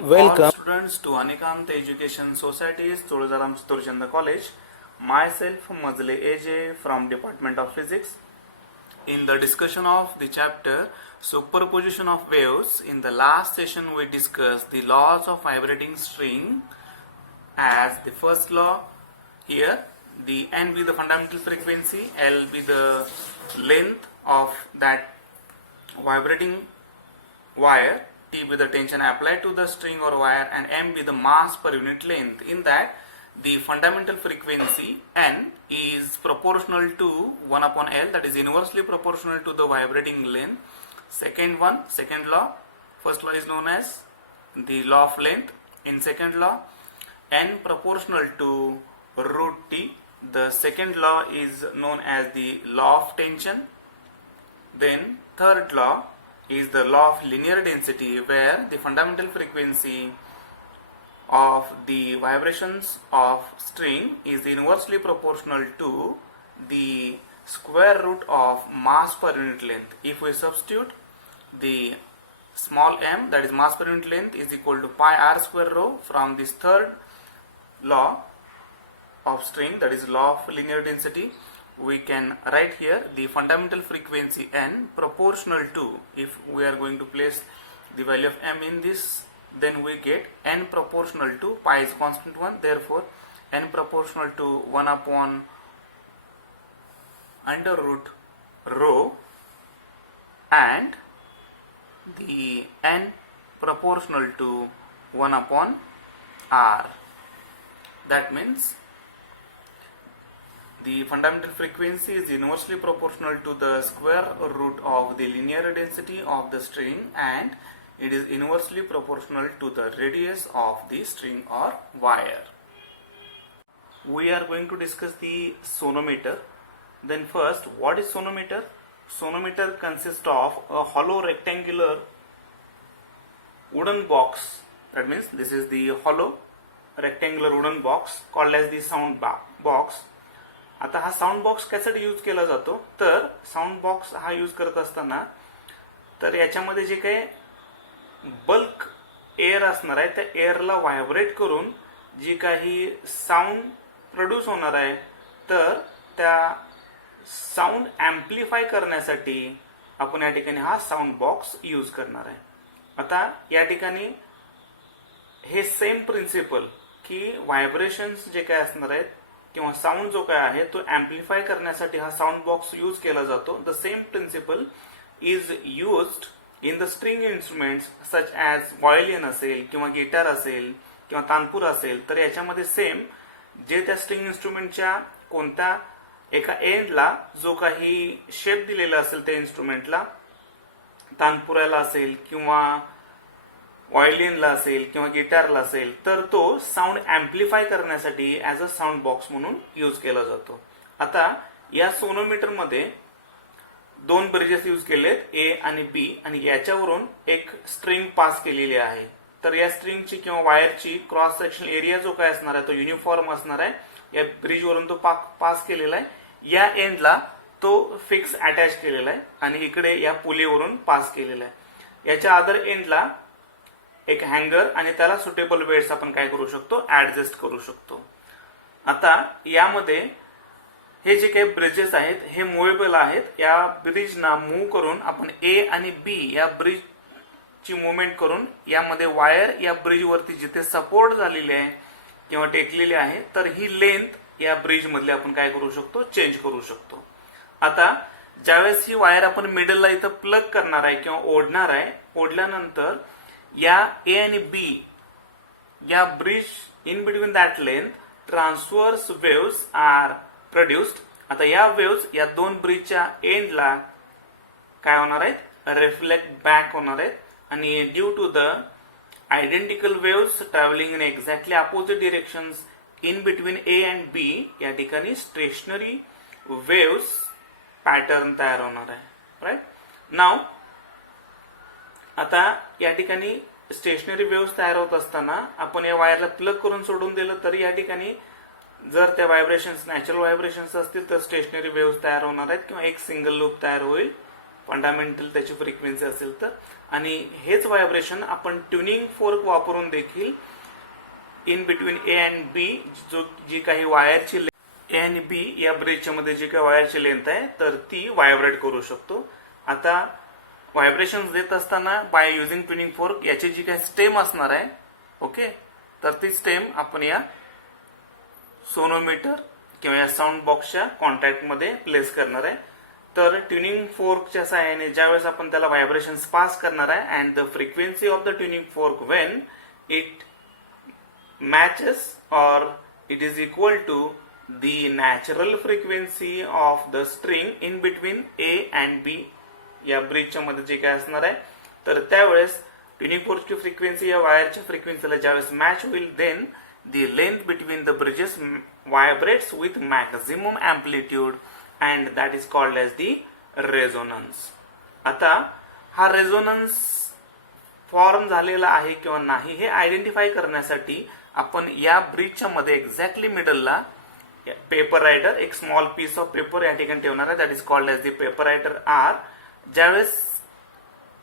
All Welcome. students to Anikant Education Society's Tulujaram Turchanda College. Myself Mazle AJ from Department of Physics. In the discussion of the chapter Superposition of Waves, in the last session we discussed the laws of vibrating string as the first law here, the N be the fundamental frequency, L be the length of that vibrating wire, T be the tension applied to the string or wire, and M be the mass per unit length. In that, the fundamental frequency N is proportional to 1 upon L, that is inversely proportional to the vibrating length. Second law, first law is known as the law of length. In second law, N proportional to root T. The second law is known as the law of tension. Then third law is the law of linear density, where the fundamental frequency of the vibrations of string is inversely proportional to the square root of mass per unit length. If we substitute the small m, that is mass per unit length, is equal to pi r square rho from this third law of string, that is law of linear density, we can write here the fundamental frequency N proportional to, if we are going to place the value of M in this, then we get N proportional to, pi is constant 1, therefore N proportional to 1 upon under root rho, and the N proportional to 1 upon R. That means the fundamental frequency is inversely proportional to the square root of the linear density of the string, and it is inversely proportional to the radius of the string or wire. We are going to discuss the sonometer. Then first, what is sonometer? Sonometer consists of a hollow rectangular wooden box. That means this is the hollow rectangular wooden box called as the sound box. आता हा sound box कशासाठी यूज केला जातो, तर sound box हा यूज करत असताना तर याच्यामध्ये जे काही बल्क एअर असणार आहे त्या एअरला व्हायब्रेट करून जी काही साऊंड प्रोड्यूस होणार आहे, तर त्या साऊंड ॲम्प्लिफाय करण्यासाठी आपण या ठिकाणी हा साऊंड बॉक्स यूज करणार आहे. आता या ठिकाणी हे सेम प्रिन्सिपल की व्हायब्रेशन्स जे काय असणार आहेत किंवा साऊंड जो काय आहे तो ॲम्प्लिफाय करण्यासाठी हा साऊंड बॉक्स यूज केला जातो. The same principle is used in the string instruments such as violin असेल किंवा गिटार असेल किंवा तानपूर असेल, तर याच्यामध्ये सेम जे त्या स्ट्रिंग इन्स्ट्रुमेंटच्या कोणत्या एका एंडला जो काही शेप दिलेला असेल त्या इन्स्ट्रुमेंटला, तानपुराला असेल किंवा व्हायोलिनला असेल किंवा गिटारला असेल, तर तो साऊंड ॲम्प्लिफाय करण्यासाठी ॲज अ साऊंड बॉक्स म्हणून यूज केला जातो. आता या सोनोमीटर मध्ये दोन ब्रिजेस यूज केलेत, ए आणि बी, आणि याच्यावरून एक स्ट्रिंग पास केलेली आहे. तर या स्ट्रिंगची किंवा वायरची क्रॉस सेक्शनल एरिया जो काय असणार आहे तो युनिफॉर्म असणार आहे. या ब्रिजवरून तो पास केलेला आहे. या एंडला तो फिक्स अटॅच केलेला आहे आणि इकडे या पुलीवरून पास केलेला आहे. याच्या अदर एंडला एक हँगर आणि त्याला सुटेबल वेट्स आपण काय करू शकतो, ऍडजस्ट करू शकतो. आता यामध्ये हे जे काही ब्रिजेस आहेत हे मुव्हेबल आहेत. या ब्रिजना मूव्ह करून आपण ए आणि बी या ब्रिजची मुवमेंट करून यामध्ये वायर या ब्रिजवरती जिथे सपोर्ट झालेली आहे किंवा टेकलेली आहे, तर ही लेंथ या ब्रिज मधली आपण काय करू शकतो, चेंज करू शकतो. आता ज्यावेळेस ही वायर आपण मिडलला इथं प्लग करणार आहे किंवा ओढणार आहे, ओढल्यानंतर या ए आणि बी या bridge in between that length transverse waves are produced. आता या वेव्स या दोन ब्रिजच्या एंडला काय होणार आहेत, रिफ्लेक्ट बॅक होणार आहेत, आणि due to the identical waves travelling in exactly opposite directions in between A and B, या ठिकाणी स्टेशनरी वेव्स पॅटर्न तयार होणार आहे. राईट नाव आता या ठिकाणी स्टेशनरी वेव्स तयार होत असताना आपण या वायरला प्लग करून सोडून दिलं तर या ठिकाणी जर त्या व्हायब्रेशन्स नॅचरल व्हायब्रेशन्स असतील तर स्टेशनरी वेव्स तयार होणार आहेत किंवा एक सिंगल लूप तयार होईल. फंडामेंटल त्याची फ्रिक्वेन्सी असेल तर. आणि हेच व्हायब्रेशन आपण ट्युनिंग फोर्क वापरून देखील in between A and B जी काही वायरची ए आणि बी या ब्रिजच्या मध्ये जी काही वायरची लेंथ आहे तर ती व्हायब्रेट करू शकतो. आता व्हायब्रेशन देत असताना बाय युझिंग ट्युनिंग फोर्क याची जी काही स्टेम असणार आहे, ओके, तर ती स्टेम आपण या सोनोमीटर किंवा या साऊंड बॉक्सच्या कॉन्टॅक्ट मध्ये प्लेस करणार आहे. तर ट्युनिंग फोर्कच्या सहाय्याने ज्यावेळेस आपण त्याला व्हायब्रेशन पास करणार आहे and the frequency of the tuning fork when it matches or it is equal to the natural frequency of the string in between A and B या ब्रिजच्या मध्ये जे काय असणार आहे तर त्यावेळेस ट्युनिंग फोर्कची फ्रिक्वेन्सी या वायरच्या फ्रिक्वेन्सीला ज्यावेळेस मॅच होईल then the length between the bridges vibrates with maximum amplitude and that is called as the resonance. आता हा रेझोनन्स फॉर्म झालेला आहे किंवा नाही हे आयडेंटिफाय करण्यासाठी आपण या ब्रिजच्या मध्ये एक्झॅक्टली मिडलला पेपर रायडर, एक स्मॉल पीस ऑफ पेपर या ठिकाणी ठेवणार आहे, that is called as the paper rider are. ज्यावेळेस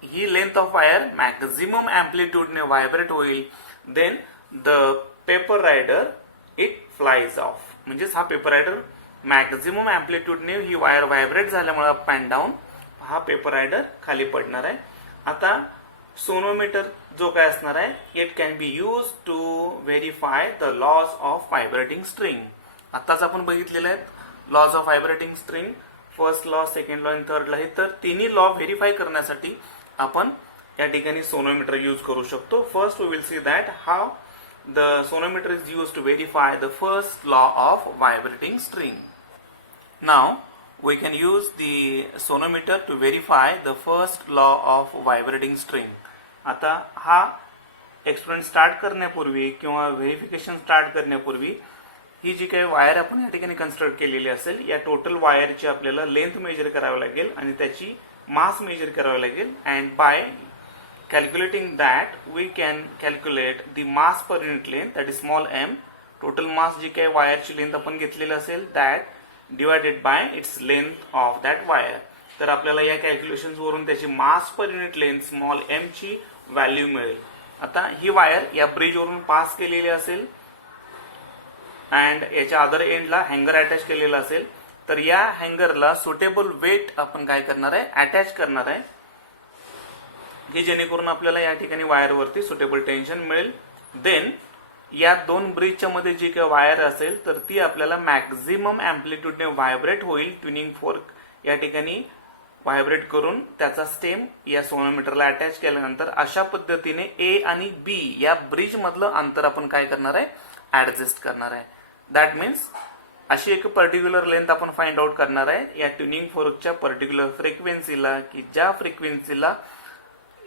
ही लेंथ ऑफ वायर मॅक्झिमम अँप्लिट्यूडने व्हायब्रेट होईल then the paper rider it flies off. म्हणजेच हा पेपर रायडर मॅक्झिमम अँप्लिट्यूडने ही वायर व्हायब्रेट झाल्यामुळे अप अँड डाऊन हा पेपर रायडर खाली पडणार आहे. आता सोनोमीटर जो काय असणार आहे it can be use to verify the laws of vibrating string. आताच आपण बघितलेले आहेत laws of vibrating string, first law, second law आणि थर्ड लॉ. हे तर तिन्ही लॉ व्हेरीफाय करण्यासाठी आपण या ठिकाणी सोनोमीटर यूज करू शकतो. First we will see that how the sonometer is use to verify the first law of vibrating string. Now we can use the sonometer to verify the first law of vibrating string. आता हा experiment start करण्यापूर्वी किंवा verification start करण्यापूर्वी ही जी काही वायर आपण या ठिकाणी कन्स्ट्रक्ट केलेली असेल या टोटल वायरची आपल्याला लेंथ मेजर करावी लागेल आणि त्याची मास मेजर करावी लागेल. And by calculating that we can calculate the mass per unit length, that is small M. Total mass जी काही वायरची लेंथ आपण घेतलेली असेल that divided by its length of that wire. तर आपल्याला या कॅल्क्युलेशन वरून त्याची mass per unit length small M ची व्हॅल्यू मिळेल. आता ही वायर या ब्रिज वरून पास केलेली असेल अँड याच्या अदर एंडला हँगर अटॅच केलेला असेल तर या हँगरला सुटेबल वेट आपण काय करणार आहे अटॅच करणार आहे की जेणेकरून आपल्याला या ठिकाणी वायरवरती सुटेबल टेन्शन मिळेल. देन या दोन ब्रिजच्या मध्ये जी काही वायर असेल तर ती आपल्याला मॅक्झिमम अँप्लिट्यूडने व्हायब्रेट होईल. ट्युनिंग फोर्क या ठिकाणी व्हायब्रेट करून त्याचा स्टेम या सोनोमीटरला अटॅच केल्यानंतर अशा पद्धतीने ए आणि बी या ब्रिज मधलं अंतर आपण काय करणार आहे ऍडजस्ट करणार आहे. दॅट मीन्स अशी एक पर्टिक्युलर लेंथ आपण फाइंड आउट करणार आहे या ट्युनिंग फोर्कच्या पर्टिक्युलर फ्रिक्वेन्सीला की ज्या फ्रिक्वेन्सीला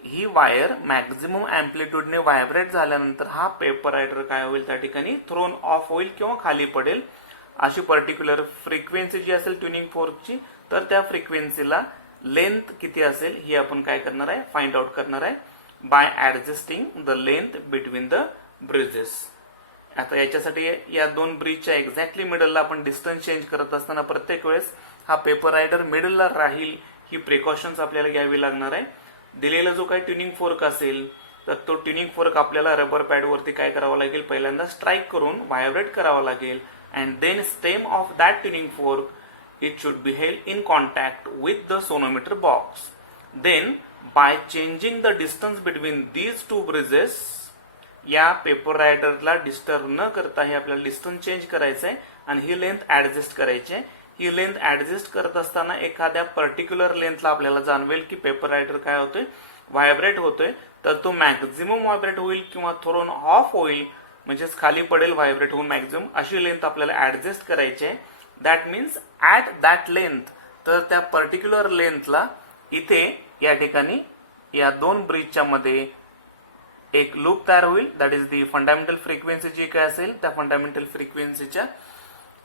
ही वायर मॅक्झिमम अँप्लिट्यूडने व्हायब्रेट झाल्यानंतर हा पेपर रायडर काय होईल त्या ठिकाणी थ्रोन ऑफ होईल किंवा खाली पडेल. अशी पर्टिक्युलर फ्रिक्वेन्सी जी असेल ट्युनिंग फोर्कची तर त्या फ्रिक्वेन्सीला लेंथ किती असेल ही आपण काय करणार आहे फाइंड आउट करणार आहे by adjusting the length between the bridges. आता याच्यासाठी या दोन ब्रिजच्या एक्झॅक्टली मिडलला आपण डिस्टन्स चेंज करत असताना प्रत्येक वेळेस हा पेपर रायडर मिडलला राहील ही प्रिकॉशन्स आपल्याला घ्यावी लागणार आहे. दिलेला जो काही ट्युनिंग फोर्क असेल तर तो ट्युनिंग फोर्क आपल्याला रबर पॅड वरती काय करावा लागेल पहिल्यांदा स्ट्राईक करून व्हायब्रेट करावा लागेल and then stem of that tuning fork it should be held in contact with the sonometer box. Then by changing the distance between these two bridges या पेपर रायडरला डिस्टर्ब न करता हे आपल्याला डिस्टन्स चेंज करायचं आहे आणि ही लेंथ ऍडजस्ट करायची आहे. ही लेंथ ऍडजस्ट करत असताना एखाद्या पर्टिक्युलर लेंथला आपल्याला जाणवेल की पेपर रायडर काय होतोय व्हायब्रेट होतोय तर तो मॅक्झिमम व्हायब्रेट होईल किंवा थोडं ऑफ होईल म्हणजेच खाली पडेल व्हायब्रेट होऊन मॅक्झिमम अशी लेंथ आपल्याला ऍडजस्ट करायची आहे. That means at that length तर त्या पर्टिक्युलर लेंथला इथे या ठिकाणी या दोन ब्रिजच्या मध्ये एक लूप तयार होईल. That is the fundamental frequency जी काय असेल त्या फंडामेंटल फ्रिक्वेन्सीच्या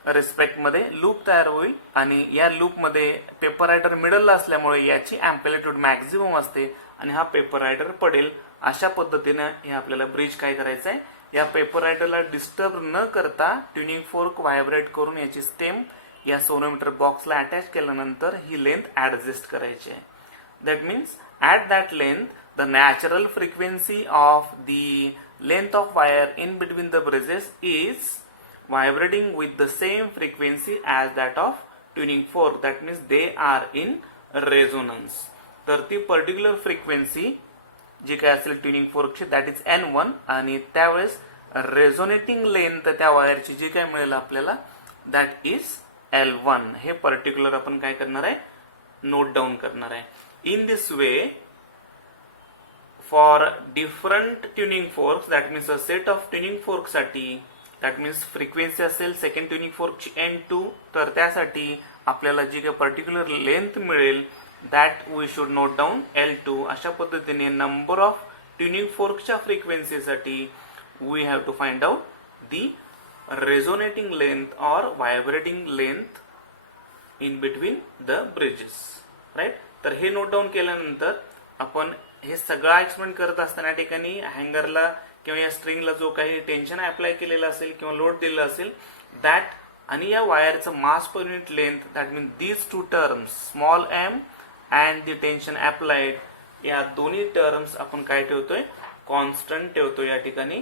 रिस्पेक्ट मध्ये लूप तयार होईल आणि या लूप मध्ये पेपर रायडर मिडलला असल्यामुळे याची अँप्लिट्यूड मॅक्झिमम असते आणि हा पेपर रायडर पडेल. अशा पद्धतीने हे आपल्याला ब्रिज काय करायचं आहे या पेपर रायडरला डिस्टर्ब न करता ट्युनिंग फोर्क व्हायब्रेट करून याची स्टेम या सोनोमीटर बॉक्सला अटॅच केल्यानंतर ही लेंथ ऍडजस्ट करायची आहे. That means at that length, the natural frequency of the length of wire in between the bridges is vibrating with the same frequency as that of tuning fork. That means they are in resonance. तर ती particular frequency जी काय असेल ट्युनिंग फोर्कची that is N1 आणि त्यावेळेस resonating length त्या वायरची जी काय मिळेल आपल्याला दॅट इज L1. हे पर्टिक्युलर आपण काय करणार आहे नोट डाऊन करणार आहे. In this way for different tuning forks that means a set of tuning fork साठी दॅट मीन्स फ्रिक्वेन्सी असेल सेकंड ट्युनिंग फोर्कची N2 तर त्यासाठी आपल्याला जी काही पर्टिक्युलर लेंथ मिळेल that we should note down L2. अशा पद्धतीने नंबर ऑफ ट्युनिंग फोर्कच्या फ्रिक्वेन्सीसाठी we have to find out the resonating length or vibrating length in between the bridges. Right. तर हे नोट डाऊन केल्यानंतर आपण हे सगळं एक्सप्लेन करत असताना या ठिकाणी हँगरला किंवा या स्ट्रिंगला जो काही टेन्शन अप्लाय केलेला असेल किंवा लोड दिलेला असेल दॅट आणि या वायरचं mass per unit length that mean these two terms small m and the tension applied या दोन्ही टर्म्स आपण काय ठेवतोय कॉन्स्टंट ठेवतोय या ठिकाणी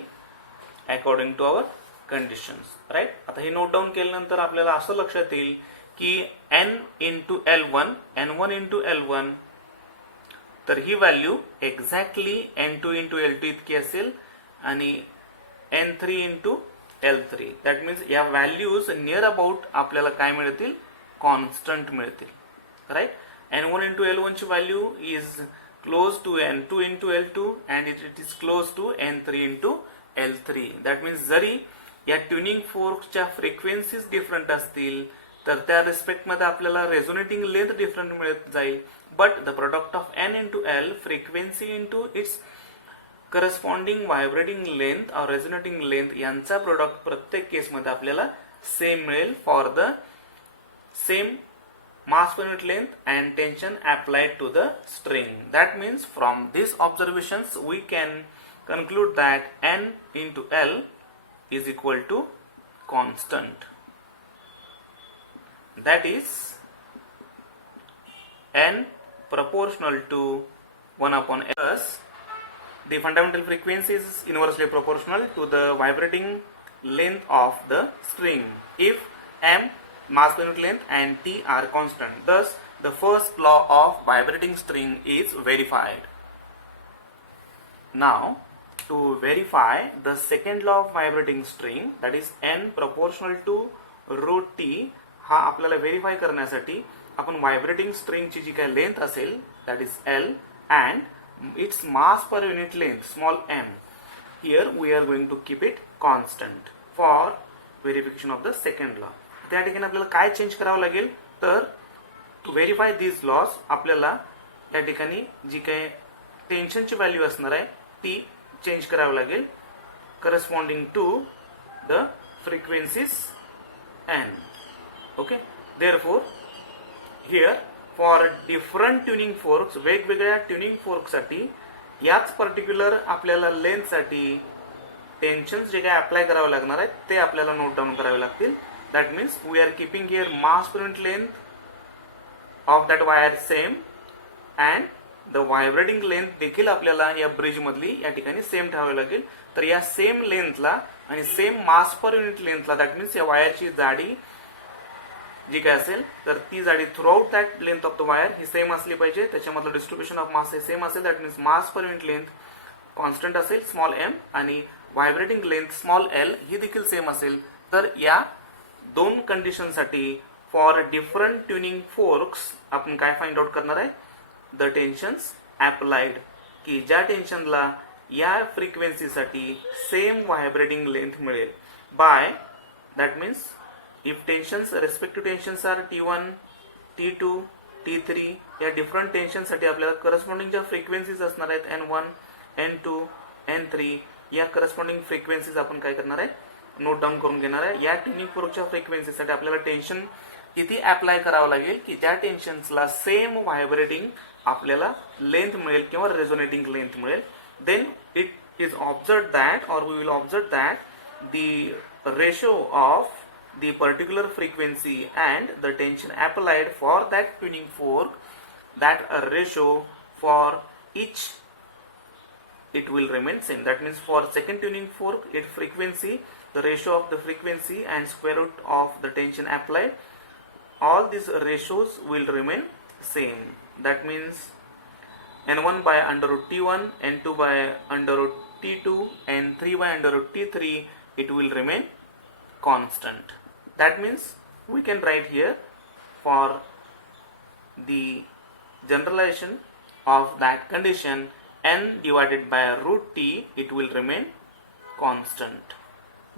according to our conditions. Right. आता हे नोट डाऊन केल्यानंतर आपल्याला असं लक्षात येईल की N into L1 N1 into L1 तर ही value exactly N2 into L2 इतकी असेल आणि N3 into L3 that means या व्हॅल्यूज नियर अबाउट आपल्याला काय मिळतील कॉन्स्टंट मिळतील. राईट. N1 इंटू L1 ची value is close to N2 into L2 and it is close to N3 into L3. That means जरी या ट्युनिंग फोर्कच्या फ्रिक्वेन्सीज डिफरंट असतील तर त्या रिस्पेक्ट मध्ये आपल्याला रेझोनेटिंग लेंथ डिफरंट मिळत जाईल but the product of N into L frequency into its corresponding vibrating length और रेझोनेटिंग लेंथ यांचा प्रोडक्ट प्रत्येक केसमध्ये आपल्याला सेम मिळेल for the same mass per unit length and tension applied to the string. That means from these observations we can conclude that N into L is equal to constant. That is N proportional to 1 upon S. The fundamental frequency is inversely proportional to the vibrating length of the string if M mass per unit length and T are constant. Thus, the first law of vibrating string is verified. Now, to verify the second law of vibrating string, that is N proportional to root T, हा आपल्याला व्हेरीफाय करण्यासाठी आपण व्हायब्रेटिंग स्ट्रिंगची जी काही लेंथ असेल that is L and its mass per unit length small m, here we are going to keep it constant for verification of the second law. त्या ठिकाणी आपल्याला काय चेंज करावं लागेल तर टू व्हेरीफाय दीज लॉस आपल्याला या ठिकाणी जी काही टेन्शनची व्हॅल्यू असणार आहे ती चेंज करावी लागेल corresponding to the frequencies N. Okay. Therefore here for different tuning forks वेगवेगळ्या ट्युनिंग फोर्कसाठी याच पर्टिक्युलर आपल्याला लेंथसाठी टेन्शन जे काही अप्लाय करावे लागणार आहेत ते आपल्याला नोट डाऊन करावे लागतील. That means we are keeping here mass per unit length of that wire same and the vibrating length देखील आपल्याला या ब्रिज मधली या ठिकाणी सेम ठेवावी लागेल. तर या सेम लेंथला आणि सेम मास पर युनिट लेंथला दॅट मीन्स या वायरची जाडी जी काय असेल तर ती जाडी throughout that length of the wire ही सेम असली पाहिजे. त्याच्यामधलं डिस्ट्रीब्युशन ऑफ मास हे सेम असेल that means mass per unit length constant असेल स्मॉल m आणि व्हायब्रेटिंग लेंथ स्मॉल l ही देखील सेम असेल. तर या दोन कंडिशनसाठी फॉर डिफरंट ट्युनिंग फोर्क्स आपण काय फाइंड आउट करणार आहे द टेन्शन्स अप्लाइड की ज्या टेन्शनला या फ्रिक्वेन्सीसाठी सेम व्हायब्रेटिंग लेंथ मिळेल by that means if tensions respective tensions are T1 T2 T3 या डिफरंट टेन्शनसाठी आपल्याला करस्पॉन्डिंग ज्या फ्रिक्वेन्सीज असणार आहेत N1 N2 N3 या करस्पॉन्डिंग फ्रिक्वेन्सीज आपण काय करणार आहे नोट डाऊन करून घेणार आहे. या ट्युनिंग फोर्कच्या फ्रिक्वेन्सीसाठी आपल्याला टेन्शन किती अप्लाय करावं लागेल की त्या टेन्शन्सला सेम व्हायब्रेटिंग आपल्याला लेंथ मिळेल किंवा रेझोनेटिंग लेंथ मिळेल. Then it is observe that और we will observe that the ratio of the particular frequency and the tension applied for that tuning fork that ratio for each it will remain same. That means for second tuning fork, its frequency, the ratio of the frequency and square root of the tension applied, all these ratios will remain same. That means N1 by under root T1, N2 by under root T2, and 3 by under root T3, it will remain constant. That means we can write here for the generalization of that condition, N divided by root T, it will remain constant.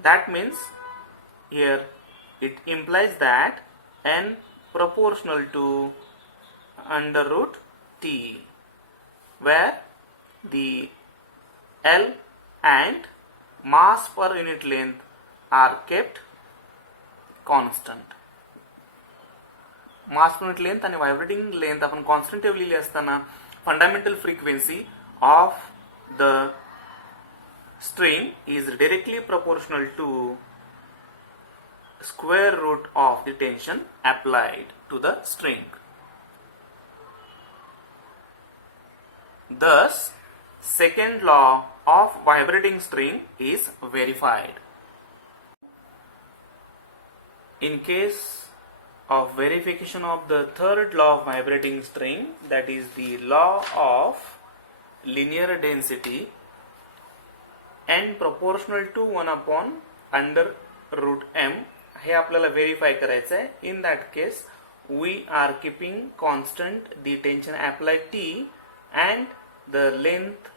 That means here it implies that N proportional to under root T, where the L and mass per unit length are kept constant. Mass per unit length आणि vibrating length आपण constant ठेवलेली असताना fundamental frequency of the string is directly proportional to square root of the tension applied to the string. Thus, second law of vibrating string is verified. In case of verification of the third law of vibrating string, that is the law of linear density, n proportional to 1 upon under root m, हे आपल्याला व्हेरीफाय करायचं आहे. In that case, we are keeping constant the tension applied T and the length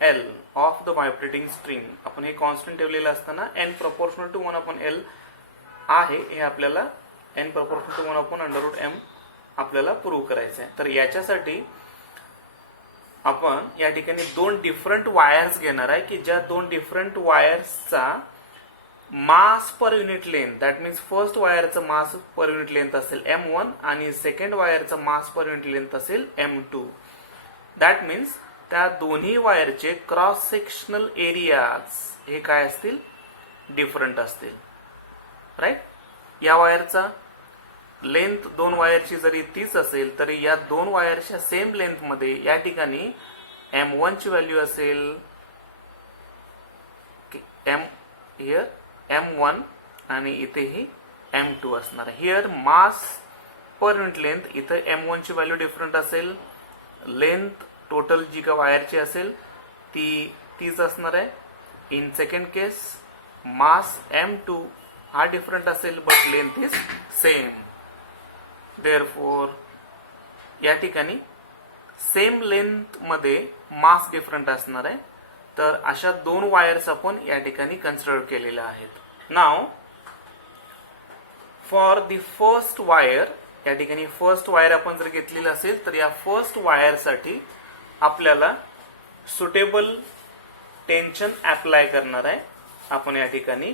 L of the vibrating string. आपण हे कॉन्स्टंट ठेवलेलं असताना n proportional to 1 upon L आहे, हे आपल्याला n proportional to 1 upon under root m आपल्याला प्रूव्ह करायचं आहे. तर याच्यासाठी आपण या ठिकाणी दोन डिफरंट वायर्स घेणार आहे की ज्या दोन डिफरंट वायर्सचा mass per unit length, that means first वायरचं मास पर युनिट लेंथ असेल m1 आणि सेकंड वायरचं मास पर युनिट लेंथ असेल m2. दॅट मीन्स त्या दोन्ही वायरचे क्रॉस सेक्शनल एरियाज हे काय असतील, डिफरंट असतील. राईट. या वायरचा लेंथ दोन वायरची जरी तीच असेल तरी या दोन वायरच्या सेम लेंथ मध्ये या ठिकाणी m1 ची व्हॅल्यू असेल हियर m1 आणि इथेही m2 असणार आहे. हियर मास पर युनिट लेंथ, इथे m1 ची व्हॅल्यू डिफरंट असेल, लेंथ टोटल जी का वायरची असेल ती तीच असणार आहे. इन सेकंड केस मास m2 हा डिफरंट असेल but length is same. Therefore या ठिकाणी सेम लेंथ मध्ये मास डिफरंट असणार आहे. तर अशा दोन वायर्स आपण या ठिकाणी कन्सिडर केलेल्या आहेत. Now for the first wire, या ठिकाणी फर्स्ट वायर आपण जर घेतलेलं असेल तर या फर्स्ट वायर साठी आपल्याला सुटेबल टेन्शन अप्लाय करणार आहे आपण या ठिकाणी,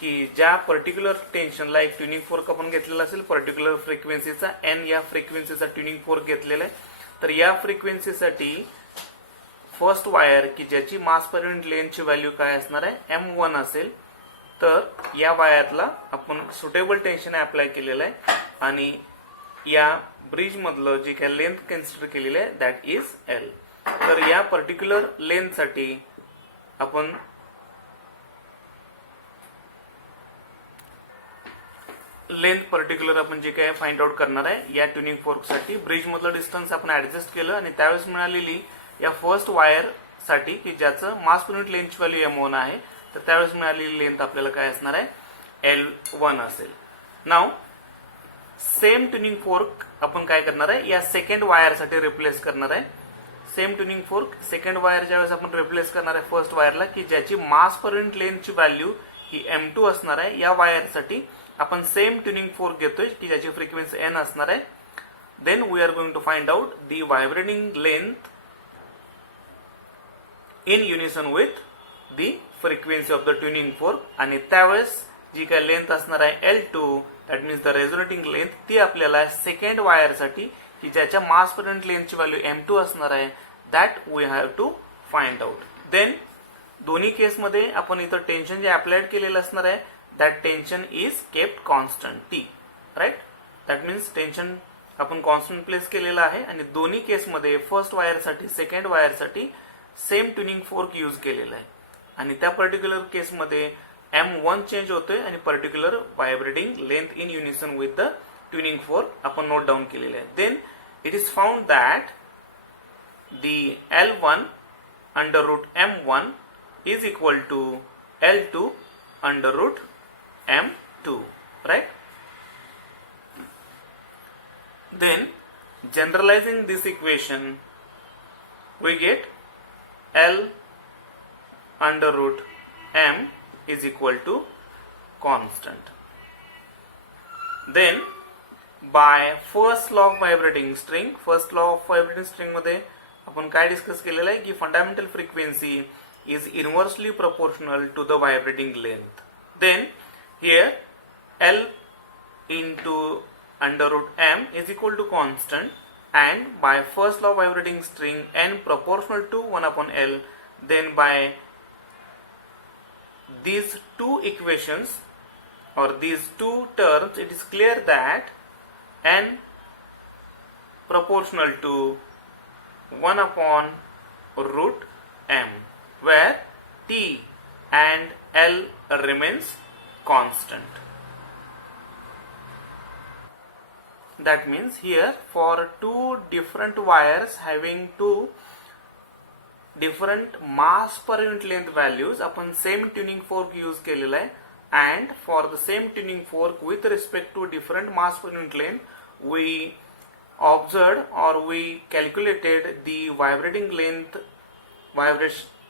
की ज्या पर्टिक्युलर टेन्शनला एक ट्युनिंग फोर्क आपण घेतलेला असेल पर्टिक्युलर फ्रिक्वेन्सीचा n या फ्रिक्वेन्सीचा ट्युनिंग फोर्क घेतलेला आहे. तर या फ्रिक्वेन्सीसाठी फर्स्ट वायर की ज्याची मास पर युनिट लेंथची व्हॅल्यू काय असणार आहे m1 असेल, तर या वायरला आपण सुटेबल टेन्शन अप्लाय केलेलं आहे आणि या ब्रिज मधलं जे काही लेंथ कन्सिडर केलेलं आहे दॅट इज L. तर या पर्टिक्युलर लेंथ साठी आपण लेंथ पर्टिक्युलर आपण जे काय फाइंड आउट करणार आहे या ट्युनिंग फोर्क साठी ब्रिज मधलं डिस्टन्स आपण ऍडजस्ट केलं आणि त्यावेळेस मिळालेली या फर्स्ट वायर साठी की ज्याचं मास पर युनिट लेंथची व्हॅल्यू m1 आहे, तर त्यावेळेस मिळालेली लेंथ आपल्याला काय असणार आहे L1 असेल. नाव सेम ट्युनिंग फोर्क आपण काय करणार आहे या सेकंड वायर साठी रिप्लेस करणार आहे. Same tuning fork second wire ज्यावेळेस आपण रिप्लेस करणार आहे फर्स्ट वायरला की ज्याची मास पर युनिट लेंथची व्हॅल्यू ही m2 असणार आहे, या वायर साठी आपण सेम ट्युनिंग फोर्क घेतोय की ज्याची फ्रिक्वेन्सी n असणार आहे. Then we are going to find out the vibrating length in unison with the frequency of the tuning fork आणि त्यावेळेस जी काय लेंथ असणार आहे L2 that means the resonating length ती आपल्याला सेकंड वायर साठी की ज्याच्या मास पर युनिट लेंथची व्हॅल्यू m2 असणार आहे that we have to find out. Then दोन्ही केसमध्ये आपण इथं टेन्शन जे अप्लाइड केलेलं असणार आहे that tension is kept constant T, right? That means tension आपण कॉन्स्टंट प्लेस केलेला आहे आणि दोन्ही केसमध्ये फर्स्ट वायरसाठी सेकंड वायरसाठी सेम ट्युनिंग फोर्क यूज केलेला आहे आणि त्या पर्टिक्युलर केसमध्ये M1 चेंज होतोय आणि particular vibrating length in unison with the tuning fork आपण नोट डाऊन केलेले आहे. Then it is found that the L1 under root M1 is equal to L2 under root M2, right? Then generalizing this equation we get L under root M is equal to constant. Then by first law of vibrating string मध्ये आपण काय डिस्कस केलेलं आहे की fundamental frequency is inversely proportional to the vibrating length. Then here L into under root M is equal to constant, and by first law of vibrating string N proportional to 1 upon L, then by these two equations or these two terms it is clear that N proportional to 1 upon root M, where T and L remains constant. That means here for two different wires having two different mass per unit length values आपण same tuning fork use केलेला आहे, and for the same tuning fork with respect to different mass per unit length we observed or we calculated the vibrating length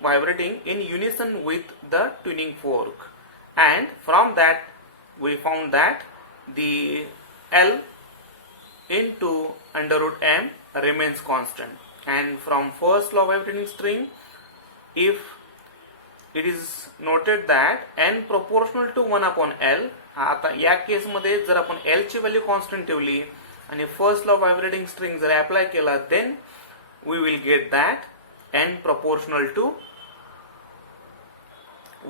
vibrating in unison with the tuning fork, and from that we found that the L into under root M remains constant. And from first law of vibrating string, if it is noted that N proportional to 1 upon L, आता या केसमध्ये जर आपण L ची value constant ठेवली आणि first law vibrating string जर apply केला, then we will get that N proportional to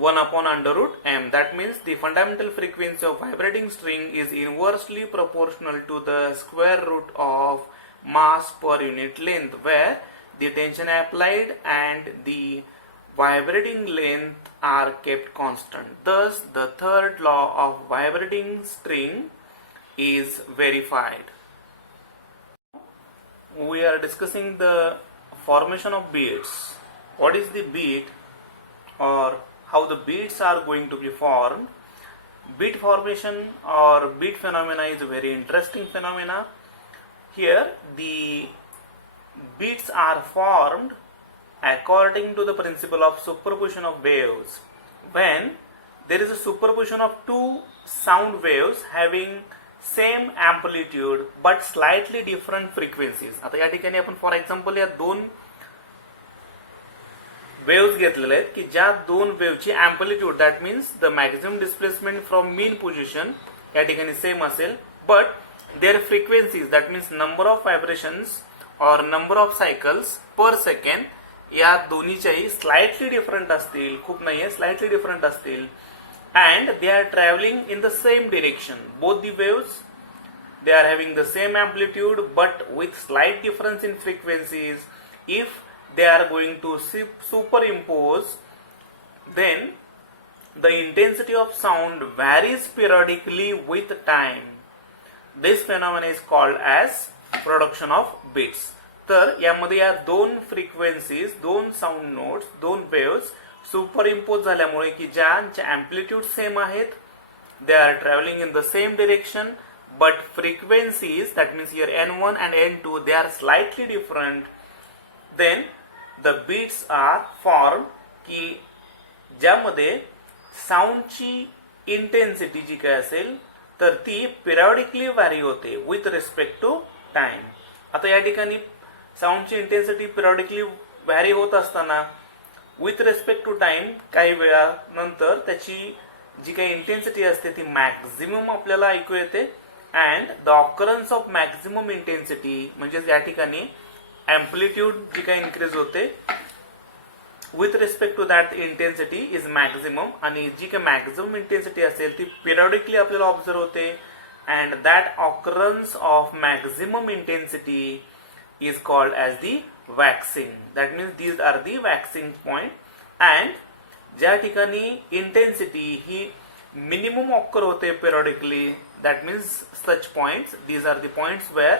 1 upon under root M. That means the fundamental frequency of vibrating string is inversely proportional to the square root of mass per unit length, where the tension applied and the vibrating length are kept constant. Thus, the third law of vibrating string is verified. We are discussing the formation of beats. What is the beat, or how the beats are going to be formed? Beat formation or beat phenomena is a very interesting phenomena. Here the beats are formed according to the principle of superposition of waves. When there is a superposition of two sound waves having same amplitude but slightly different frequencies. आता या ठिकाणी आपण for example या दोन वेव्स घेतलेले आहेत की ज्या दोन वेव्हची amplitude, that means the maximum displacement from mean position या ठिकाणी सेम असेल, but their frequencies, that means number of vibrations और number of cycles per second या दोन्हीच्याही स्लाइटली डिफरंट असतील, खूप नाहीये, स्लाइटली डिफरंट असतील, and they are traveling in the same direction. Both the waves, they are having the same amplitude but with slight difference in frequencies. If they are going to superimpose, then the intensity of sound varies periodically with time. This phenomenon is called as production of beats. तर यामध्ये या दोन फ्रिक्वेन्सीज, दोन sound notes, दोन waves superimpose झाल्यामुळे की ज्यांचे अँप्लिट्यूड सेम आहेत, they are travelling in the same direction, but frequencies, that means here N1 and N2, they are slightly different. Then the beats are formed की ज्यामध्ये साऊंडची इंटेन्सिटी जी काय असेल तर ती पिरियडिकली व्हॅरी होते विथ रिस्पेक्ट टू टाइम. आता या ठिकाणी साऊंडची इंटेन्सिटी पिरियडिकली व्हॅरी होत असताना विथ रिस्पेक्ट टू टाइम काही वेळानंतर त्याची जी काही इंटेन्सिटी असते ती मॅक्झिमम आपल्याला ऐकू येते, and the occurrence of maximum intensity म्हणजे या ठिकाणी अँप्लिट्यूड जी काही इन्क्रीज होते with respect to that intensity is maximum, आणि जी काही मॅक्झिमम इंटेन्सिटी असेल ती पिरियडिकली आपल्याला ऑब्झर्व होते, and that occurrence of maximum intensity is called as the waxing. That means these are the waxing point, and ज्या ठिकाणी इंटेन्सिटी ही मिनिमम ऑकर होते periodically, that means such points, these are the points where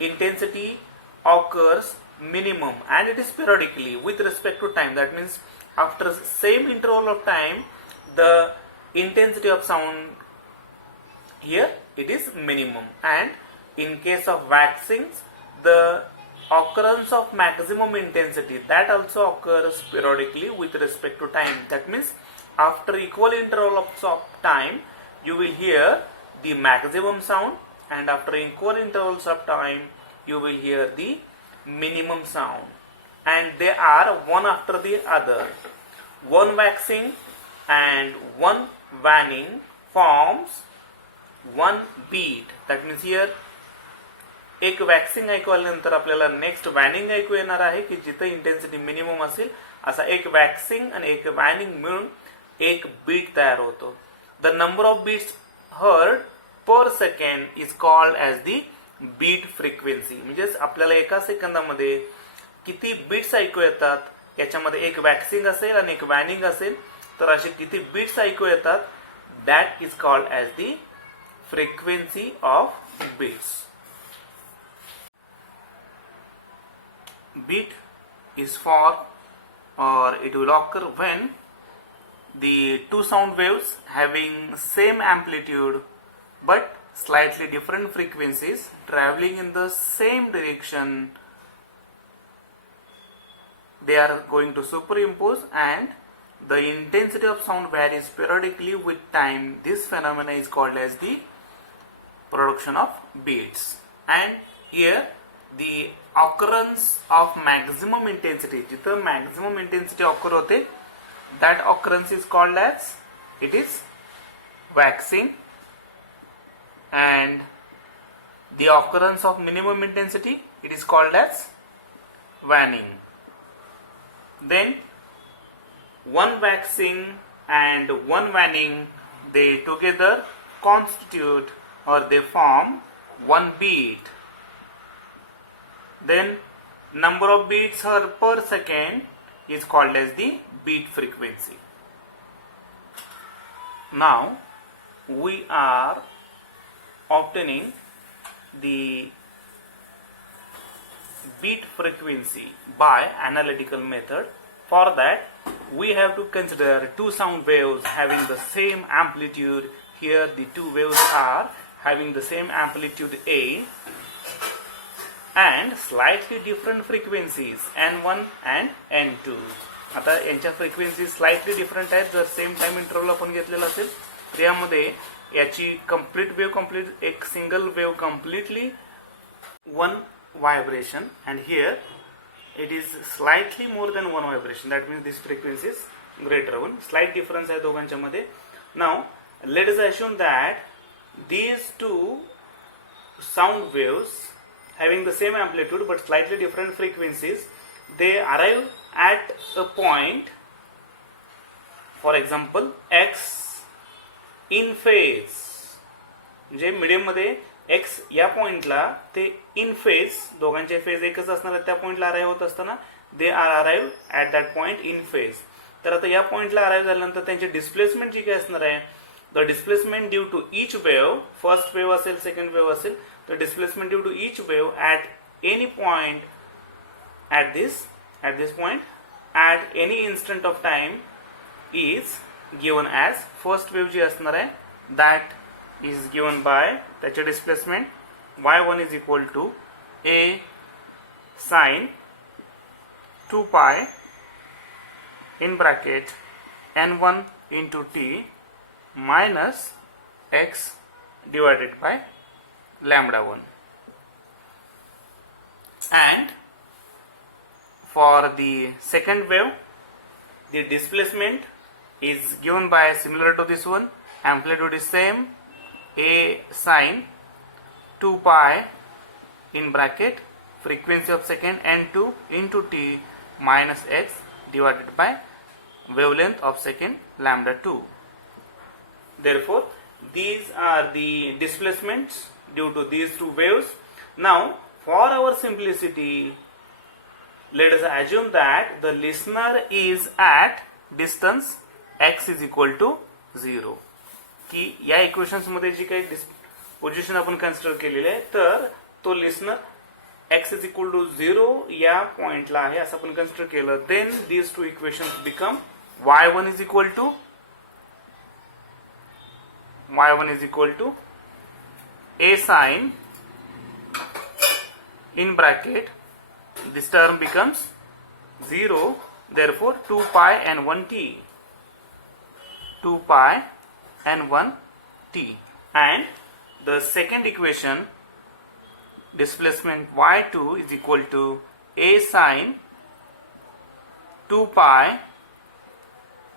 intensity occurs minimum and it is periodically with respect to time. That means after same interval of time the intensity of sound here it is minimum, and in case of waxings the occurrence of maximum intensity that also occurs periodically with respect to time. That means after equal interval of time you will hear the maximum sound, and after equal intervals of time you will hear the minimum sound, and they are one after the other. One waxing and one waning forms one beat. That means here एक वॅक्सिंग ऐकू आल्यानंतर आपल्याला नेक्स्ट वॅनिंग ऐकू येणार आहे की जिथे इंटेन्सिटी मिनिमम असेल असा एक वॅक्सिंग आणि एक वॅनिंग मिळून एक बीट तयार होतो. The number of beats heard per second is called as the beat frequency. म्हणजेच आपल्याला एका सेकंदामध्ये किती बीट्स ऐकू येतात याच्यामध्ये एक वॅक्सिंग असेल आणि एक वॅनिंग असेल तर असे किती बीट्स ऐकू येतात that is called as the frequency of beats. Beat is for, or it will occur when the two sound waves having same amplitude but slightly different frequencies traveling in the same direction, they are going to superimpose and the intensity of sound varies periodically with time. This phenomena is called as the production of beats. And here the occurrence of maximum intensity, जिथं maximum intensity occur होते that occurrence is called as, it is waxing, and the occurrence of minimum intensity it is called as waning. Then one waxing and one waning, they together constitute or they form one beat. Then number of beats heard per second is called as the beat frequency. Now we are obtaining the beat frequency by analytical method. For that we have to consider two sound waves having the same amplitude. Here the two waves are having the same amplitude A and slightly different frequencies n1 and n2. आता यांच्या frequency slightly different आहेत. जर same time interval आपण घेतलेला असेल तर यामध्ये याची कंप्लीट वेव कंप्लीट एक single wave completely one vibration, and here it is slightly more than one vibration. That means this frequency is greater one. Slight difference आहे दोघांच्या मध्ये. नाउ लेट अस अश्यूम that these two sound waves having the same amplitude but slightly different frequencies, they arrive at a point, for example x in phase. म्हणजे मिडियम मध्ये x या पॉइंटला ते इन फेज, दोघांचे फेज एकच असणार त्या पॉइंटला अराइव्ह होत असताना they are arrive at that point in phase. तर आता या पॉइंटला अराइव्ह झाल्यानंतर त्यांची डिस्प्लेसमेंट जी काय असणार आहे, the displacement due to each wave, first wave असेल second wave असेल, the displacement due to each wave at any point at this point at any instant of time is given as first wave जी असणार आहे that is given by त्याचे displacement y1 is equal to a sin 2 pi in bracket n1 into t minus x divided by lambda 1. And for the second wave the displacement is given by similar to this one, amplitude is same, a sin 2 pi in bracket frequency of second n2 into t minus x divided by wavelength of second lambda 2. Therefore these are the displacements due to these two waves. Now, for our simplicity, let us assume that the listener is at distance x is equal to 0. की या इक्वेशन्स मध्ये जी काही पोझिशन आपण कन्सिडर केलेली आहे, तर तो listener x is equal to 0 या पॉइंटला आहे असं आपण कन्सिडर केलं. Then these two equations become y1 is equal to a sin in bracket, this term becomes 0, therefore 2 pi and 1t, 2 pi and 1t. And the second equation, displacement y2 is equal to a sin 2 pi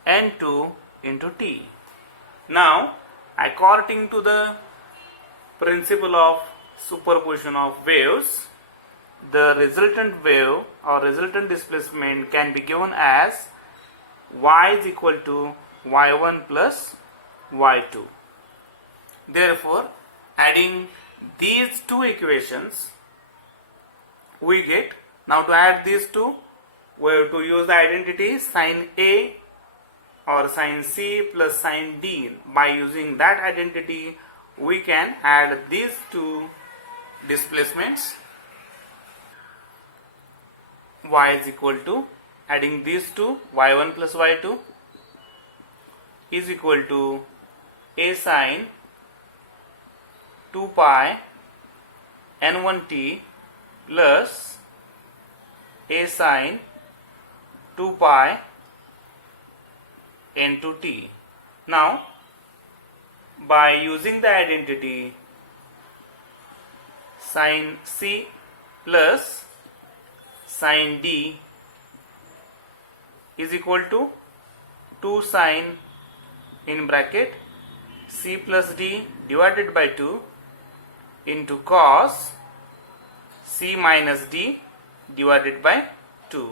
n2 into t. Now, according to the principle of superposition of waves, the resultant wave or resultant displacement can be given as y is equal to y1 plus y2. Therefore, adding these two equations, we get, now to add these two, we have to use the identity sin A or sin C plus sin D. By using that identity, we can add these two displacements. Y is equal to, adding these two, y1 plus y2 is equal to a sin 2 pi n1t plus a sin 2 pi n2t. Now, by using the identity sin C plus sin D is equal to 2 sin in bracket C plus D divided by 2 into cos C minus D divided by 2.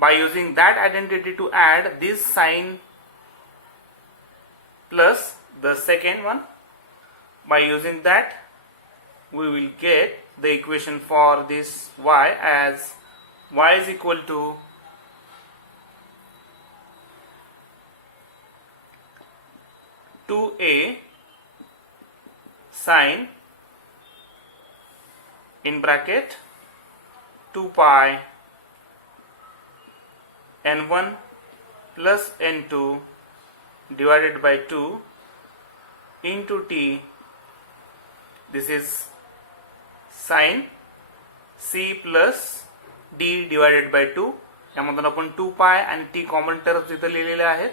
By using that identity to add this sin plus the second one, by using that we will get the equation for this y as y is equal to a sin in bracket 2 pi n1 plus n2 divided by 2 into t. This is sin C plus D divided by 2. यामधून आपण 2 pi आणि t common terms इथे लिहिलेले आहेत,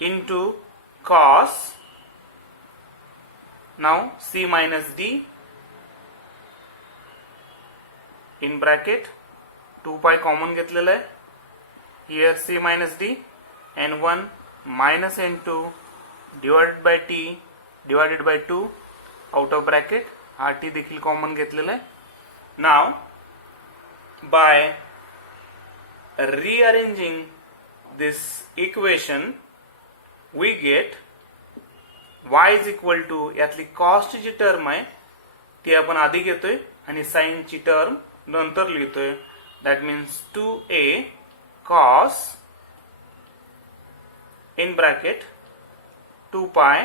into cos now C minus D in bracket 2 pi common घेतलेलं आहे, here C minus D n1 minus n2 divided by t divided by 2 out of bracket हा t देखील कॉमन घेतलेला आहे. Now, by rearranging this equation, we get y is equal to, यातली कॉस्ट ची टर्म आहे ती आपण आधी घेतोय आणि साइन ची टर्म नंतर लिहितोय. That means 2a cos in bracket 2 pi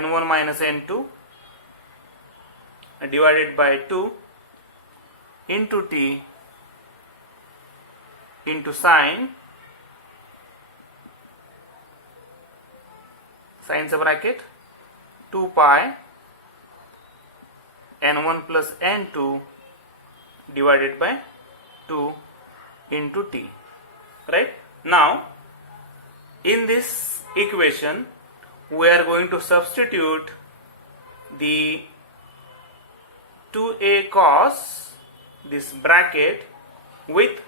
n1 minus n2 divided by 2 into t into sin चा bracket 2 pi n1 plus n2 divided by 2 into t. Right? Now, in this equation, we are going to substitute the 2a cos this bracket with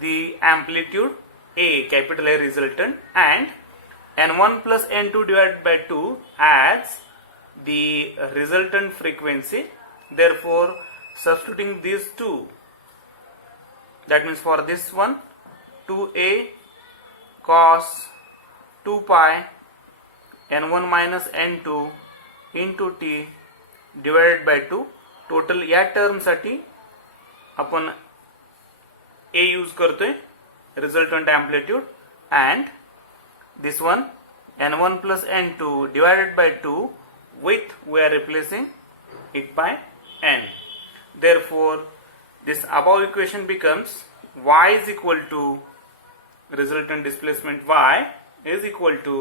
the amplitude a, capital A resultant, and n1 plus n2 divided by 2 as the resultant frequency. Therefore, substituting these two, that means for this one 2a cos 2 pi n1 minus n2 into t divided by 2. टोटल या टर्मसाठी आपण a use करतोय resultant amplitude and this one n1 plus n2 divided by 2 with we are replacing it by n. Therefore this above equation becomes y is equal to resultant displacement y is equal to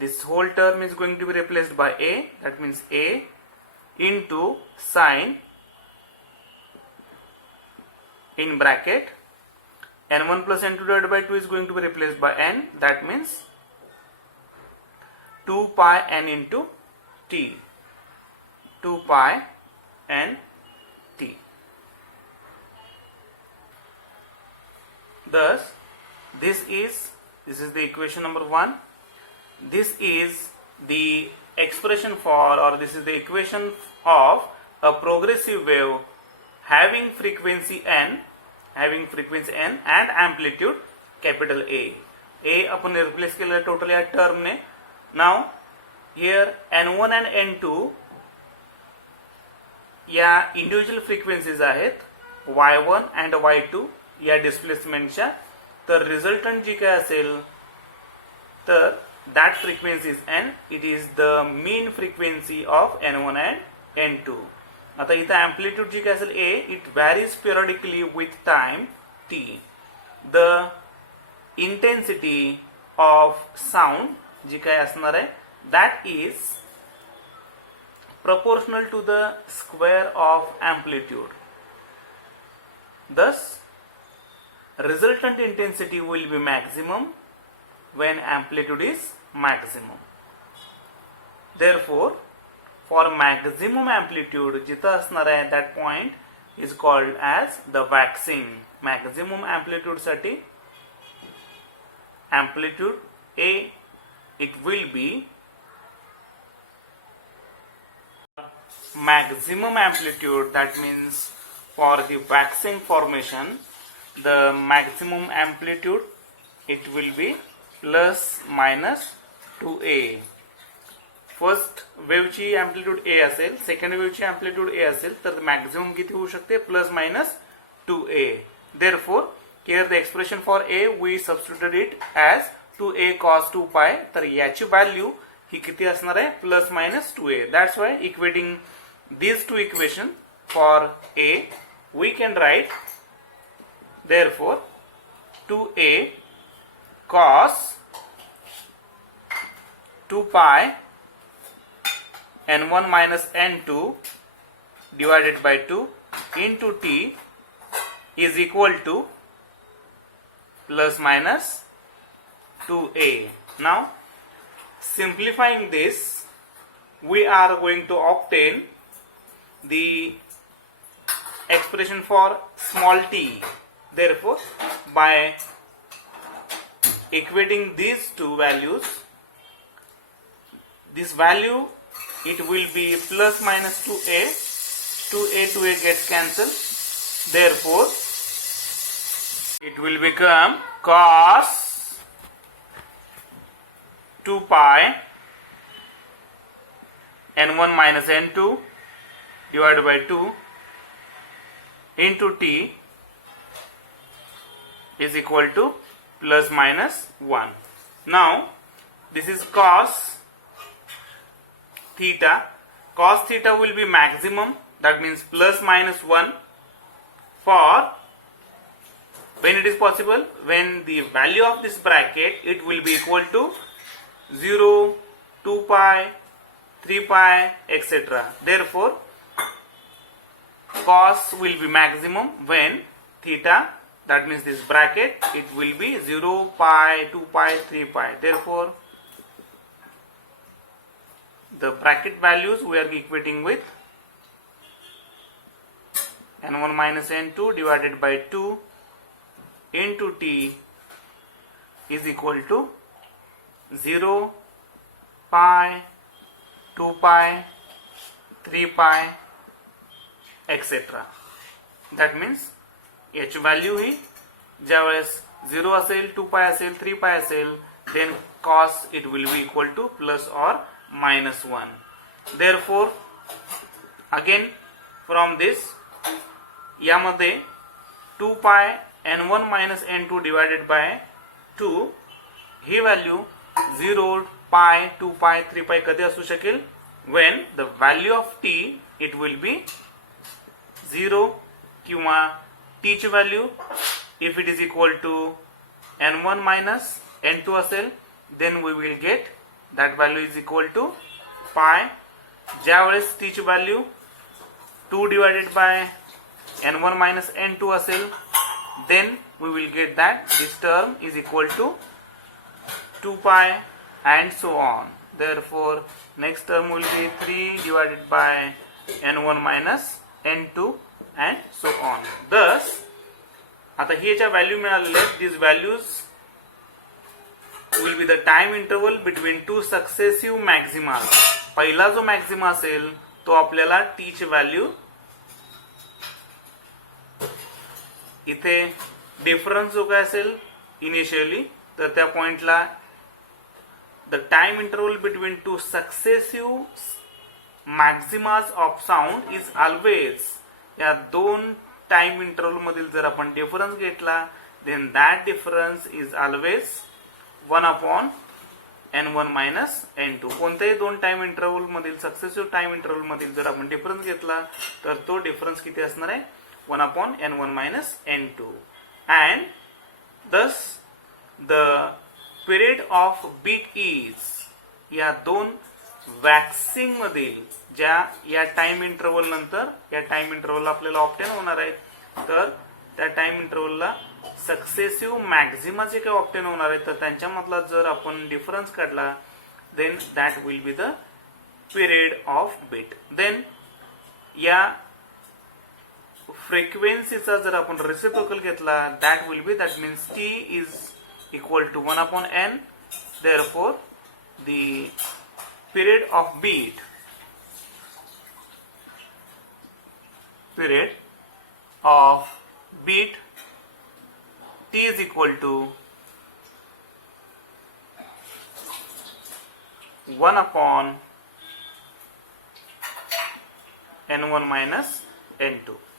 this whole term is going to be replaced by a, that means a into sine in bracket n1 plus n2 divided by 2 is going to be replaced by n, that means 2 pi n into t, 2 pi n t. Thus this is the equation number 1. This is the expression for, or this is the equation of a progressive wave having frequency n and amplitude capital A. A आपण रिप्लेस केलेलं टोटल या टर्मने. Now here n1 and n2 या individual frequencies आहेत y1 and y2 या डिस्प्लेसमेंटच्या. तर रिझल्टंट जी काय असेल तर that frequency is n, it is the mean frequency of n1 and n2. आता इथं amplitude जी काय असेल a, it varies periodically with time t. The intensity of sound जी काय असणार आहे that is proportional to the square of amplitude. Thus resultant intensity will be maximum when amplitude is maximum. Therefore for maximum amplitude जिथं असणार आहे that point is called as the waxing. Maximum amplitude साठी amplitude A it will be maximum amplitude, that means for the waxing formation the maximum amplitude it will be plus minus 2a. First वेव्हची amplitude A असेल, second वेव्हची amplitude A असेल तर मॅक्झिमम किती होऊ शकते plus minus 2a. Therefore here the expression for A V substituted it as 2a cos 2π. तर याची व्हॅल्यू ही किती असणार आहे plus minus 2a. That's why equating these two equation for a we can write therefore 2a cos 2pi n1 minus n2 divided by 2 into t is equal to plus minus 2a. Now simplifying this we are going to obtain the expression for small t. Therefore by equating these two values, this value it will be plus minus 2a, 2a gets cancelled, therefore it will become cos 2 pi n1 minus n2 divided by 2 into t is equal to plus minus 1. Now this is cos theta. Cos theta will be maximum, that means plus minus 1 for when it is possible, when the value of this bracket it will be equal to 0, 2 pi, 3 pi, etc. Therefore cos will be maximum when theta, that means this bracket, it will be 0, pi, 2 pi, 3 pi. Therefore the bracket values we are equating with n1 minus n2 divided by 2 into t is equal to 0, pi, 2 pi, 3 pi, etc. That means याची व्हॅल्यू ही ज्यावेळेस 0 असेल, 2 पाय असेल, 3 पाय असेल then cos it will be equal to plus or minus 1. Therefore again from this यामध्ये 2 pi n1 minus n2 divided by 2 ही व्हॅल्यू 0, pi, 2 pi, 3 pi कधी असू शकेल? when the value of t it will be 0 किंवा t ची value if it is equal to n1 minus n2 असेल then we will get that value is equal to pi. ज्यावेळेस t ची व्हॅल्यू 2 divided by n1 minus n2 असेल then we will get that this term is equal to 2 pi and so on. Therefore next term will be 3 divided by n1 minus n2 and so on. Thus आता ही याच्या व्हॅल्यू मिळालेल्या आहेत. these values will be the time interval between two successive maxima. पहिला जो मॅक्झिमा असेल तो आपल्याला t ची व्हॅल्यू इथे डिफरन्स जो काय असेल इनिशियली तर त्या पॉइंटला the time interval between two successive maximas of sound is always या दोन टाइम इंटरवल मधील जर आपण डिफरन्स घेतला then that difference is always 1 upon n1 minus n2. कोणत्याही दोन टाइम इंटरवल मधील सक्सेसिव्ह टाइम इंटरवल मधील जर आपण डिफरन्स घेतला तर तो डिफरन्स किती असणार आहे 1 upon n1 minus n2 and thus the period of beat is या दोन वॅक्सिंग मधील ज्या या टाइम इंटरवल नंतर या टाइम इंटरवल आपल्याला ऑब्टेन होणार आहे तर त्या टाइम इंटरवलला सक्सेसिव्ह मॅक्झिमा जे काही ऑब्टेन होणार आहे तर त्यांच्यामधला जर आपण डिफरन्स काढला then that will be the period of beat. Then या फ्रिक्वेन्सीचा जर आपण रेसिप्रोकल घेतला that will be that means t is equal to 1 upon n. therefore the period of beat t is equal to 1 upon n1 minus n2.